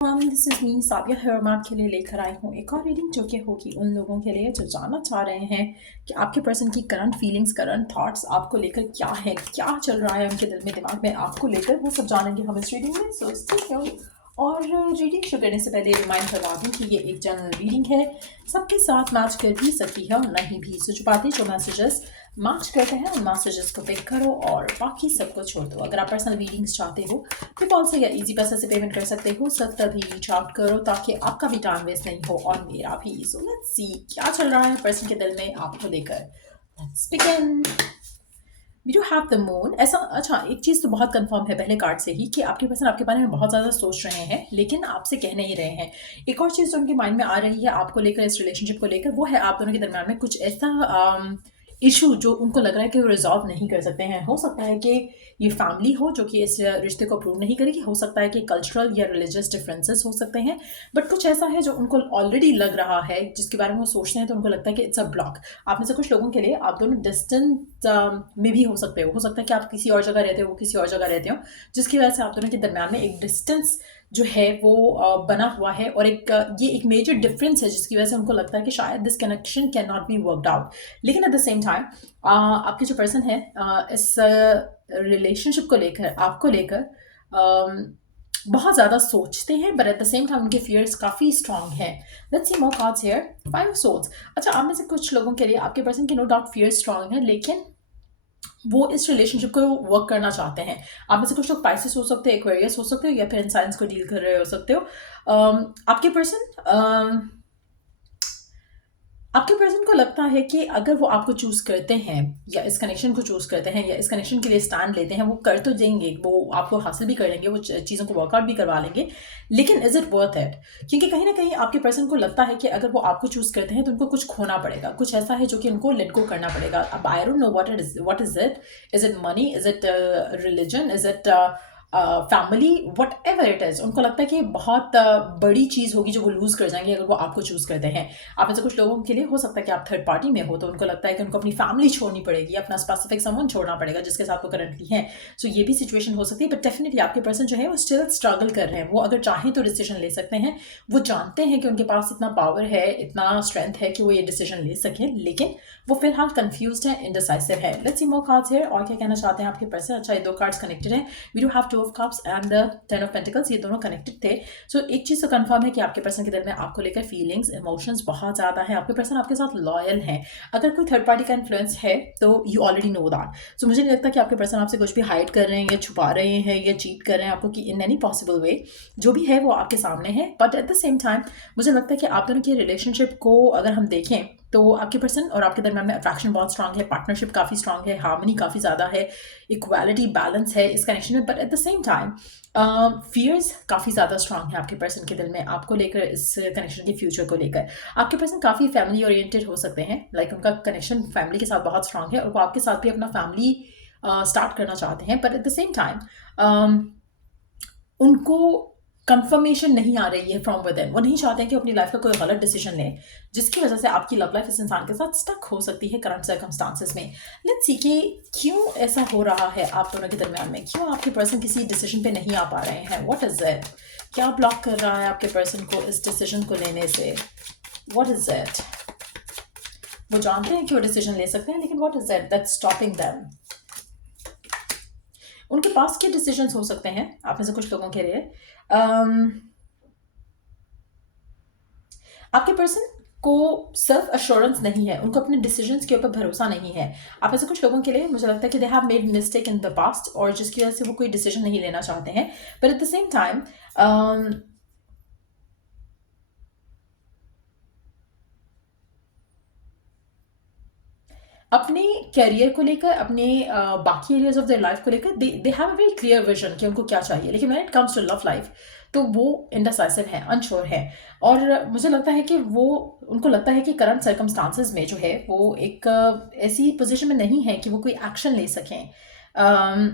This is me साबिया है। मैं आपके लिए लेकर आई हूँ एक और रीडिंग जो कि होगी उन लोगों के लिए जो जानना चाह रहे हैं कि आपके पर्सन की करंट फीलिंग्स, करंट थॉट्स आपको लेकर क्या है, क्या चल रहा है उनके दिल में, दिमाग में आपको लेकर, वो सब जानेंगे हम इस रीडिंग में। So stay tuned. और रीडिंग शुरू करने से पहले रिमाइंड करवा दूँ कि ये एक जनरल रीडिंग है, सबके साथ मैच कर भी सकती है और नहीं भी। सो जो बातें, जो मैसेजेस मैच करते हैं उन मैसेजेस को पिक करो और बाकी सबको छोड़ दो। अगर आप पर्सनल रीडिंग्स चाहते हो पेपॉल से या इजी पैसे से पेमेंट कर सकते हो। सब तभी रीच आउट करो ताकि आपका भी टाइम वेस्ट नहीं हो और मेरा भी। सो लेट्स सी क्या चल रहा है पर्सन के दिल में आपको लेकर। Let's begin. We do have the moon. ऐसा, अच्छा, एक चीज़ तो बहुत कंफर्म है पहले कार्ड से ही कि आपके पर्सन आपके बारे में बहुत ज़्यादा सोच रहे हैं लेकिन आपसे कह नहीं रहे हैं। एक और चीज़ जो उनके माइंड में आ रही है आपको लेकर, इस रिलेशनशिप को लेकर, वो है आप दोनों के दरम्यान में कुछ ऐसा इशू जो उनको लग रहा है कि वो रिजॉल्व नहीं कर सकते हैं। हो सकता है कि ये फैमिली हो जो कि इस रिश्ते को अप्रूव नहीं करेगी, हो सकता है कि कल्चरल या रिलीजियस डिफरेंसेस हो सकते हैं, बट कुछ ऐसा है जो उनको ऑलरेडी लग रहा है, जिसके बारे में वो सोचते हैं तो उनको लगता है कि इट्स अ ब्लॉक। आप में से कुछ लोगों के लिए आप दोनों डिस्टेंट में भी हो सकते हो सकता है कि आप किसी और जगह रहते हो, वो किसी और जगह रहते हो, जिसकी वजह से आप दोनों के दरम्यान में एक डिस्टेंस जो है वो बना हुआ है और ये एक मेजर डिफरेंस है जिसकी वजह से उनको लगता है कि शायद this connection can not be worked out. लेकिन एट द सेम टाइम आपके जो पर्सन है इस रिलेशनशिप को लेकर, आपको लेकर बहुत ज़्यादा सोचते हैं, but at the same time उनके फियर्स काफ़ी स्ट्रांग हैं। Let's see more cards here. Five of swords. अच्छा, आप में से कुछ लोगों के लिए आपके पर्सन की नो डाउट फियर स्ट्रांग है लेकिन वो इस रिलेशनशिप को वर्क करना चाहते हैं। आप में से कुछ लोग पाइसेस हो सकते हो, एक्वेरियस हो सकते हो या फिर इंसाइंस को डील कर रहे हो सकते हो। आपके पर्सन आपके पर्सन को लगता है कि अगर वो आपको चूज़ करते हैं या इस कनेक्शन को चूज़ करते हैं या इस कनेक्शन के लिए स्टैंड लेते हैं, वो कर तो देंगे, वो आपको हासिल भी कर लेंगे, वो चीज़ों को वर्कआउट भी करवा लेंगे, लेकिन इज़ इट वर्थ इट? क्योंकि कहीं ना कहीं आपके पर्सन को लगता है कि अगर वो आपको चूज़ करते हैं तो उनको कुछ खोना पड़ेगा, कुछ ऐसा है जो कि उनको लेट गो करना पड़ेगा। अब I don't know what is it. Is it money? Is it religion? Is it family? What ever it is, उनको लगता है कि बहुत बड़ी चीज़ होगी जो वो लूज़ कर जाएंगे अगर वो आपको चूज़ करते हैं। आप में से कुछ लोगों के लिए हो सकता है कि आप थर्ड पार्टी में हो तो उनको लगता है कि उनको अपनी फैमिली छोड़नी पड़ेगी, अपना स्पेसिफिक समवन छोड़ना पड़ेगा जिसके साथ वो करंटली हैं। सो ये भी सिचुएशन हो सकती है, बट डेफिनेटली आपके पर्सन जो है वो स्टिल स्ट्रगल कर रहे हैं। वो अगर चाहें तो डिसीजन ले सकते हैं, वो जानते हैं कि उनके पास इतना पावर है, इतना स्ट्रेंथ है कि वो ये डिसीजन ले सकें, लेकिन वो फिलहाल कंफ्यूज्ड है, इनडिसाइसिव है। Let's see more cards here. और क्या कहना चाहते हैं आपके पर्सन? अच्छा, ये दो कार्ड्स कनेक्टेड हैं। We do have two of cups and the ten of pentacles, ये दोनों कनेक्टेड थे। सो एक चीज़ तो कंफर्म है कि आपके पर्सन के दिल में आपको लेकर फीलिंग्स, इमोशंस बहुत ज़्यादा है। आपके पर्सन आपके साथ लॉयल है। अगर कोई थर्ड पार्टी का इन्फ्लुएंस है तो यू ऑलरेडी नो दैट। सो मुझे नहीं लगता कि आपके पर्सन आपसे कुछ भी हाइड कर रहे हैं या छुपा रहे हैं या चीट कर रहे हैं आपको, कि इन एनी पॉसिबल वे जो भी है वो आपके सामने है। But at the same time मुझे लगता है कि आप दोनों की रिलेशनशिप को अगर हम देखें तो आपके पर्सन और आपके दरम्यान में अट्रैक्शन बहुत स्ट्रांग है, पार्टनरशिप काफ़ी स्ट्रांग है, हार्मनी काफ़ी ज़्यादा है, इक्वालिटी, बैलेंस है इस कनेक्शन में। But at the same time fears काफ़ी ज़्यादा स्ट्रांग है आपके पर्सन के दिल में आपको लेकर, इस कनेक्शन के फ्यूचर को लेकर। आपके पर्सन काफ़ी फैमिली ओरिएंटेड हो सकते हैं, लाइक उनका कनेक्शन फैमिली के साथ बहुत स्ट्रांग है और वो आपके साथ भी अपना फैमिली स्टार्ट करना चाहते हैं। But at the same time उनको कंफर्मेशन नहीं आ रही है फ्रॉम विद इन। वो नहीं चाहते हैं कि अपनी लाइफ का कोई गलत डिसीजन लें जिसकी वजह से आपकी लव लाइफ इस इंसान के साथ स्टक हो सकती है करंट सर्कमस्टांसेस में। लेट्स सी कि क्यों ऐसा हो रहा है आप दोनों के दरमियान में, क्यों आपके पर्सन किसी डिसीजन पे नहीं आ पा रहे हैं। What is it? क्या ब्लॉक कर रहा है आपके पर्सन को इस डिसीजन को लेने से? What is it? वो जानते हैं कि वो डिसीजन ले सकते हैं लेकिन what is it that's stopping them? उनके पास के डिसीजंस हो सकते हैं आप में से कुछ लोगों के लिए। आपके पर्सन को सेल्फ अश्योरेंस नहीं है, उनको अपने डिसीजंस के ऊपर भरोसा नहीं है। आप ऐसे कुछ लोगों के लिए मुझे लगता है कि they have made mistake in the past और जिसकी वजह से वो कोई डिसीजन नहीं लेना चाहते हैं। But at the same time अपने करियर को लेकर, अपने बाकी एरियाज ऑफ देयर लाइफ को लेकर they have a very clear vision कि उनको क्या चाहिए, लेकिन when it comes to love life तो वो इनडिसाइसिव है, अनश्योर है। और मुझे लगता है कि वो, उनको लगता है कि करंट सर्कमस्टांसेस में जो है वो एक ऐसी पोजीशन में नहीं है कि वो कोई एक्शन ले सकें। अम,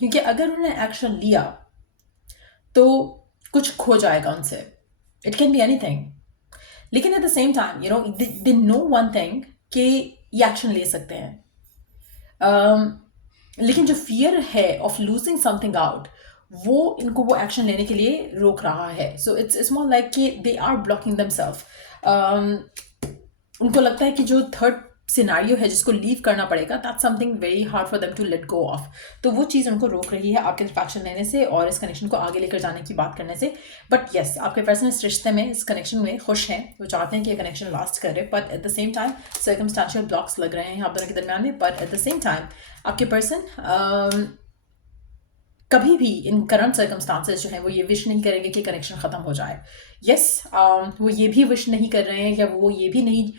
क्योंकि अगर उन्होंने एक्शन लिया तो कुछ खो जाएगा उनसे। इट कैन बी एनीथिंग, लेकिन at the same time they know one thing कि ये एक्शन ले सकते हैं। लेकिन जो फियर है ऑफ लूजिंग समथिंग आउट, वो इनको वो एक्शन लेने के लिए रोक रहा है. सो इट्स मोर लाइक कि दे आर ब्लॉकिंग देमसेल्फ. उनको लगता है कि जो थर्ड सिनारियो है जिसको लीव करना पड़ेगा, that's something very hard for them to let go of. तो वो चीज़ उनको रोक रही है आपके तरफ एक्शन लेने से और इस कनेक्शन को आगे लेकर जाने की बात करने से. बट येस, आपके पर्सन इस रिश्ते में, इस कनेक्शन में खुश हैं. वो चाहते हैं कि ये कनेक्शन लास्ट करे, but at the same time circumstantial blocks लग रहे हैं आप दोनों के दरमियान में. But at the same time आपके पर्सन कभी भी इन करंट सर्कमस्टांसेस जो हैं वो ये विश नहीं करेंगे कि कनेक्शन ख़त्म हो जाए. यस, वो ये भी विश नहीं कर रहे हैं या वो ये भी नहीं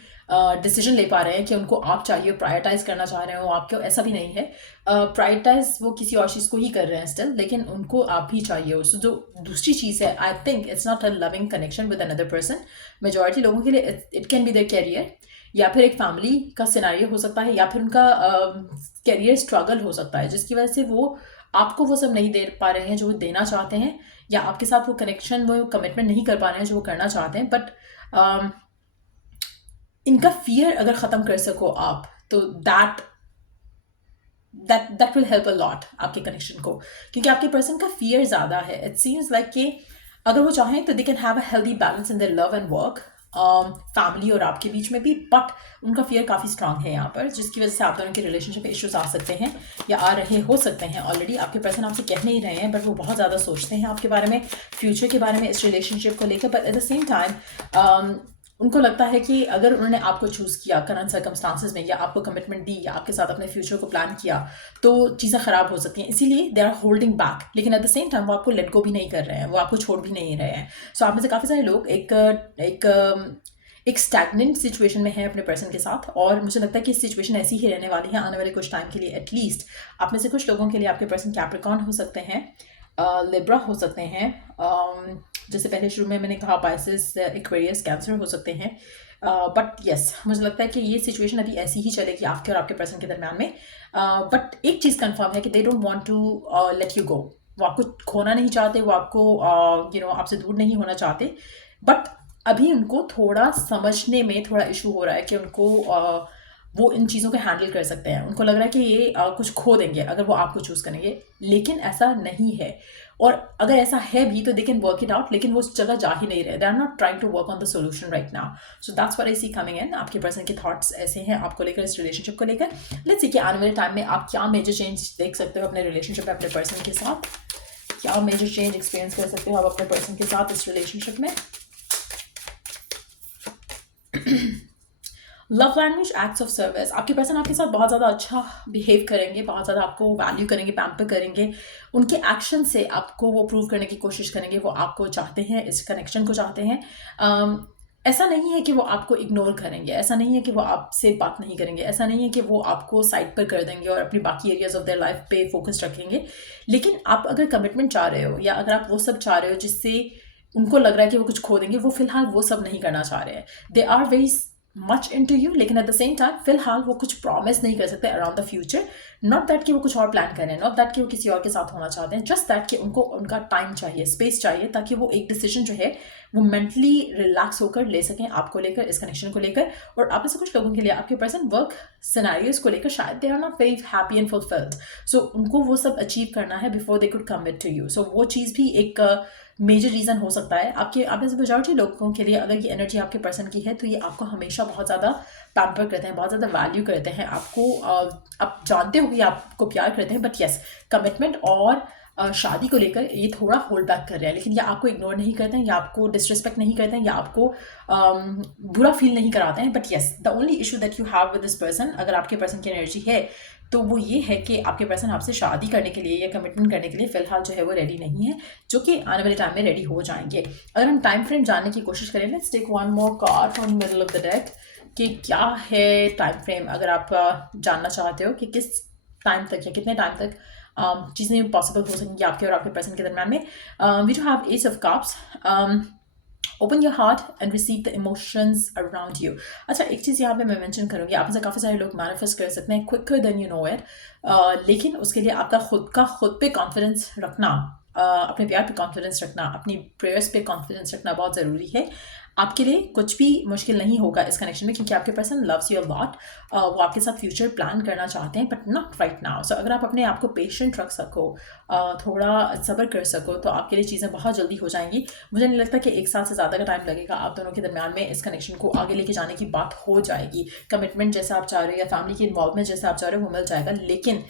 डिसीजन ले पा रहे हैं कि उनको आप चाहिए, प्रायोरिटाइज करना चाह रहे हो आपको, ऐसा भी नहीं है. प्रायोरिटाइज वो किसी और चीज़ को ही कर रहे हैं स्टिल, लेकिन उनको आप भी चाहिए. उससे जो दूसरी चीज़ है, I think it's not a loving connection with another person. Majority लोगों के लिए it can be their career, या फिर एक फैमिली का सिनारियो हो सकता है, या फिर उनका कैरियर स्ट्रगल हो सकता है जिसकी वजह से वो आपको वो सब नहीं दे पा रहे हैं जो वो देना चाहते हैं, या आपके साथ वो कनेक्शन, वो कमिटमेंट नहीं कर पा रहे हैं जो वो करना चाहते हैं. बट इनका फियर अगर ख़त्म कर सको आप, तो that will help a lot आपके कनेक्शन को. क्योंकि आपके पर्सन का फियर ज़्यादा है. इट सीम्स लाइक कि अगर वो चाहें तो they can have a healthy balance in their love and work, family और आपके बीच में भी. बट उनका फियर काफ़ी स्ट्रांग है यहाँ पर, जिसकी वजह से आप दोनों के रिलेशनशिप में इश्यूज आ सकते हैं या आ रहे हो सकते हैं. ऑलरेडी आपके पर्सन आपसे कह नहीं रहे हैं, बट वो बहुत ज़्यादा सोचते हैं आपके बारे में, फ्यूचर के बारे में, इस रिलेशनशिप को लेकर. But at the same time उनको लगता है कि अगर उन्होंने आपको चूज़ किया करंट सर्कमस्टांसेस में, या आपको कमिटमेंट दी, या आपके साथ अपने फ्यूचर को प्लान किया, तो चीज़ें ख़राब हो सकती हैं. इसीलिए दे आर होल्डिंग बैक. लेकिन एट द सेम टाइम वो आपको लेट गो भी नहीं कर रहे हैं, वो आपको छोड़ भी नहीं रहे हैं. सो आप में से काफ़ी सारे लोग एक स्टैग्नेंट सिचुएशन में है अपने पर्सन के साथ, और मुझे लगता है कि इस सिचुएशन ऐसी ही रहने वाली है आने वाले कुछ टाइम के लिए एटलीस्ट. आप में से कुछ लोगों के लिए आपके पर्सन कैप्रिकॉर्न हो सकते हैं, लिब्रा हो सकते हैं, जैसे पहले शुरू में मैंने कहा पाइसेस, एक्वेरियस, कैंसर हो सकते हैं. बट येस, मुझे लगता है कि ये सिचुएशन अभी ऐसी ही चलेगी आपके और आपके पर्सन के दरम्यान में. बट एक चीज़ कंफर्म है कि they don't want to let you go. वो आपको खोना नहीं चाहते, वो आपको आपसे दूर नहीं होना चाहते. बट अभी उनको थोड़ा समझने में थोड़ा इशू हो रहा है कि उनको वो इन चीज़ों को हैंडल कर सकते हैं. उनको लग रहा है कि ये कुछ खो देंगे अगर वो आपको चूज़ करेंगे, लेकिन ऐसा नहीं है. और अगर ऐसा है भी तो they can work it out, लेकिन वो उस जगह जा ही नहीं रहे. They are not trying to work on the solution right now. So that's what I see coming in. आपके पर्सन के थॉट्स ऐसे हैं आपको लेकर, इस रिलेशनशिप को लेकर. लेट्स सी कि आने वाले टाइम में आप क्या मेजर चेंज देख सकते हो अपने रिलेशनशिप में अपने पर्सन के साथ. क्या मेजर चेंज एक्सपीरियंस कर सकते हो आप अपने पर्सन के साथ इस रिलेशनशिप में. Love language, acts of service. आपके पर्सन आपके साथ बहुत ज़्यादा अच्छा बिहेव करेंगे, बहुत ज़्यादा आपको वैल्यू करेंगे, पैम्पर करेंगे. उनके एक्शन से आपको वो प्रूव करने की कोशिश करेंगे वो आपको चाहते हैं, इस कनेक्शन को चाहते हैं. ऐसा नहीं है कि वो आपको इग्नोर करेंगे, ऐसा नहीं है कि वो आपसे बात नहीं करेंगे, ऐसा नहीं है कि वो आपको साइड पर कर देंगे और अपनी बाकी एरियाज ऑफ देयर लाइफ पे फोकस रखेंगे. लेकिन आप अगर कमिटमेंट चाह रहे हो, या अगर आप वो सब चाह रहे हो जिससे उनको लग रहा है कि वो कुछ खो देंगे, वो फिलहाल वो सब नहीं करना चाह रहे हैं. They are very much into you, लेकिन एट द सेम टाइम फिलहाल वो कुछ प्रॉमिस नहीं कर सकते around the future. Not that कि वो कुछ और प्लान कर रहे हैं, नॉट दैट कि वो किसी और के साथ होना चाहते हैं, जस्ट दैट कि उनको उनका टाइम चाहिए, स्पेस चाहिए, ताकि वो एक डिसीजन जो है वो मेंटली रिलैक्स होकर ले सकें आपको लेकर, इस कनेक्शन को लेकर. और आप में से कुछ लोगों के लिए आपके पर्सन वर्क सिनेरियोज को लेकर शायद they are not very happy and fulfilled. So उनको वो सब अचीव करना है before they could commit to you. So वो चीज़ भी एक मेजर रीज़न हो सकता है आप में से मेजॉरिटी लोगों के लिए. अगर ये एनर्जी आपके पर्सन की है तो ये आपको हमेशा बहुत ज़्यादा पैम्पर करते हैं, बहुत ज़्यादा वैल्यू करते हैं आपको. आप जानते हो कि आपको प्यार करते हैं, बट येस, कमिटमेट और शादी को लेकर ये थोड़ा होल्ड बैक कर रहे हैं. लेकिन ये आपको इग्नोर नहीं करते हैं, या आपको डिसरिस्पेक्ट नहीं करते हैं, या आपको बुरा फील नहीं कराते हैं. But yes, the only issue that you have with this person, अगर आपके पर्सन की एनर्जी है, तो वो ये है कि आपके पर्सन आपसे शादी करने के लिए या कमिटमेंट करने के लिए फ़िलहाल जो है वो रेडी नहीं है, जो कि आने वाले टाइम में रेडी हो जाएंगे. अगर हम टाइम फ्रेम जानने की कोशिश करें, let's take one more card from the middle of the deck कि क्या है टाइम फ्रेम. अगर आप जानना चाहते हो कि किस टाइम तक या कितने टाइम तक चीज़ें पॉसिबल हो सकेंगी आपके और आपके पर्सन के दरम्यान में. We do have ace of cups. Open your heart and receive the emotions around you. अच्छा, एक चीज़ यहाँ पे मैं मेंशन करूँगी, आप में से काफ़ी सारे लोग मैनिफेस्ट कर सकते हैं quicker than you know it, लेकिन उसके लिए आपका खुद पे कॉन्फिडेंस रखना अपने प्यार पे कॉन्फिडेंस रखना, अपनी प्रेयर्स पे कॉन्फिडेंस रखना बहुत ज़रूरी है। आपके लिए कुछ भी मुश्किल नहीं होगा इस कनेक्शन में, क्योंकि आपके person loves you a lot. वो आपके साथ फ्यूचर प्लान करना चाहते हैं, बट नॉट राइट नाउ। सो अगर आप अपने आप को पेशेंट रख सको, थोड़ा सब्र कर सको, तो आपके लिए चीज़ें बहुत जल्दी हो जाएंगी। मुझे नहीं लगता कि 1 साल से ज़्यादा का टाइम लगेगा, आप दोनों के दरमियान में इस कनेक्शन को आगे लेके जाने की बात हो जाएगी। कमिटमेंट जैसा आप चाह रहे हो या फैमिली की इन्वॉल्वमेंट जैसा आप चाह रहे हो वो मिल जाएगा, लेकिन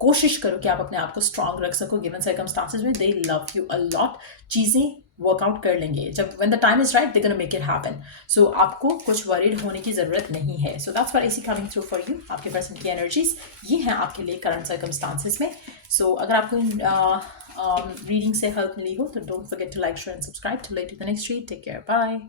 कोशिश करो कि आप अपने आप को स्ट्रांग रख सको गिवन सर्कमस्टांसेस में। They love you a lot. चीज़ें वर्कआउट कर लेंगे जब when the time is right, they gonna make it happen. So आपको कुछ वरीड होने की ज़रूरत नहीं है। So that's what I see coming through for you. आपके पर्सन की एनर्जीज ये हैं आपके लिए करंट सर्कमस्टांसेस में। सो अगर आपको रीडिंग से हेल्प मिली हो तो don't forget to like, share and subscribe. To let the next read, take care, bye.